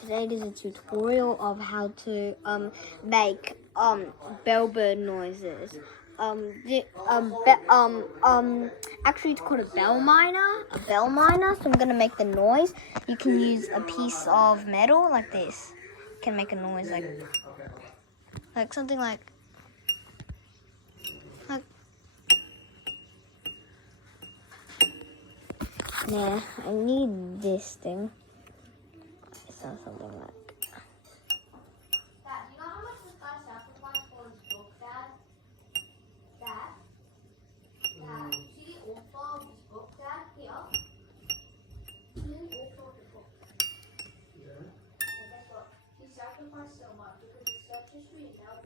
Today is a tutorial of how to make bellbird noises. Actually it's called a bell miner. So I'm gonna make the noise. You can use a piece of metal like this. You can make a noise like something like nah, I need this thing. It sounds something like Dad, do you know how much this guy sacrificed for his book, Dad? Dad? Dad, see the author of this book, Dad? Here? See the author of the book? Yeah. And guess what? He sacrificed so much because his search history is now